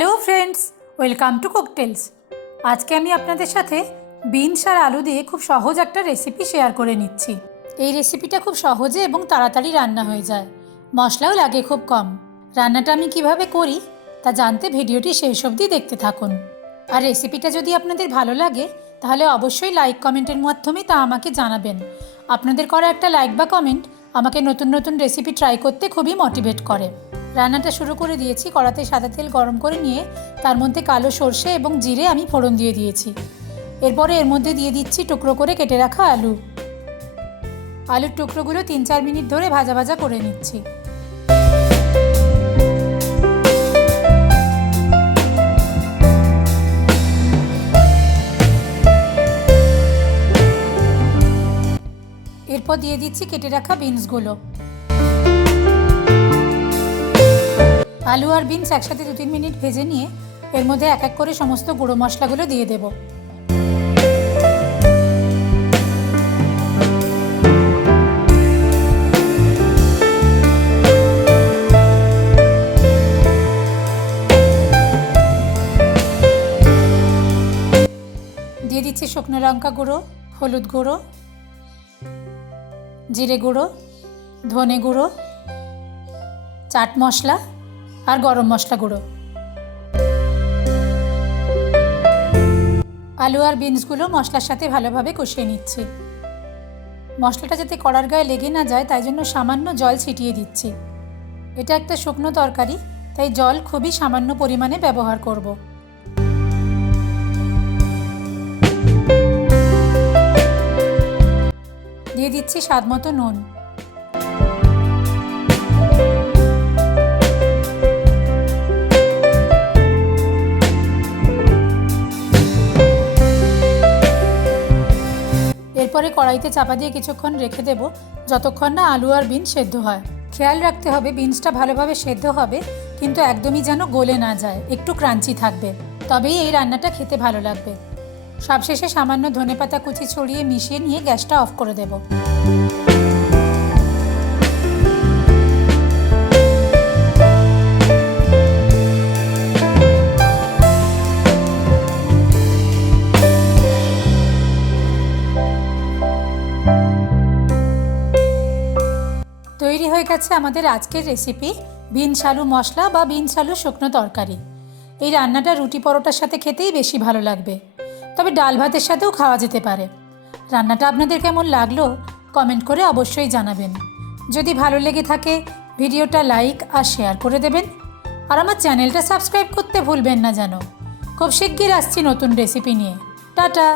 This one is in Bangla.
Hello friends, welcome to Cooktails. আজকে আমি আপনাদের সাথে বিনস আর আলু দিয়ে খুব সহজ একটা রেসিপি শেয়ার করে নিচ্ছি। এই রেসিপিটা খুব সহজে এবং তাড়াতাড়ি রান্না হয়ে যায়, মশলাও লাগে খুব কম। রান্নাটা আমি কিভাবে করি তা জানতে ভিডিওটি শেষ অবধি দেখতে থাকুন। আর রেসিপিটা যদি আপনাদের ভালো লাগে তাহলে অবশ্যই লাইক কমেন্টের মাধ্যমে তা আমাকে জানাবেন। আপনাদের করা একটা লাইক বা কমেন্ট আমাকে নতুন নতুন রেসিপি ট্রাই করতে খুবই মোটিভেট করে। রান্নাটা শুরু করে দিয়েছি। কড়াতে সাদা তেল গরম করে নিয়ে তার মধ্যে কালো সর্ষে এবং জিরে আমি ফোড়ন দিয়ে দিয়েছি। এরপরে এর মধ্যে দিয়ে দিচ্ছি টুকরো করে কেটে রাখা আলু। আলুর টুকরোগুলো 3-4 মিনিট ধরে ভাজা ভাজা করে নিচ্ছি। এরপর দিয়ে দিচ্ছি কেটে রাখা বিনসগুলো। আলু আর বিনস একসাথে 2-3 মিনিট ভেজে নিয়ে এর মধ্যে এক এক করে সমস্ত গুঁড়ো মশলাগুলো দিয়ে দেব। দিয়ে দিচ্ছি শুকনো লঙ্কা গুঁড়ো, হলুদ গুঁড়ো, জিরে গুঁড়ো, ধনে গুঁড়ো, চাট মশলা আর গরম মশলা গুঁড়ো। আলু আর বিনসগুলো মশলার সাথে ভালোভাবে কষিয়ে নিচ্ছি। মশলাটা যাতে কড়ার গায়ে লেগে না যায় তাই জন্য সামান্য জল ছিটিয়ে দিচ্ছি। এটা একটা শুকনো তরকারি, তাই জল খুবই সামান্য পরিমাণে ব্যবহার করব। দিয়ে দিচ্ছি স্বাদ মতো নুন। এরপরে কড়াইতে চাপা দিয়ে কিছুক্ষণ রেখে দেব, যতক্ষণ না আলু আর বিনস সেদ্ধ হয়। খেয়াল রাখতে হবে বিনসটা ভালোভাবে সেদ্ধ হবে, কিন্তু একদমই যেন গলে না যায়, একটু ক্রাঞ্চি থাকবে, তবেই এই রান্নাটা খেতে ভালো লাগবে। সবশেষে সামান্য ধনেপাতা কুচি ছড়িয়ে মিশিয়ে নিয়ে গ্যাসটা অফ করে দেব। তৈরি হয়ে গেছে আমাদের আজকের রেসিপি বিনস আলু মশলা বা বিনস আলু শুকনো তরকারি। এই রান্নাটা রুটি পরোটার সাথে খেতেই বেশি ভালো লাগবে, তবে ডাল ভাতের সাথেও খাওয়া যেতে পারে। রান্নাটা আপনাদের কেমন লাগলো কমেন্ট করে অবশ্যই জানাবেন। যদি ভালো লেগে থাকে ভিডিওটা লাইক আর শেয়ার করে দেবেন, আর আমার চ্যানেলটা সাবস্ক্রাইব করতে ভুলবেন না যেন। খুব শিগগির আসছি নতুন রেসিপি নিয়ে। টাটা।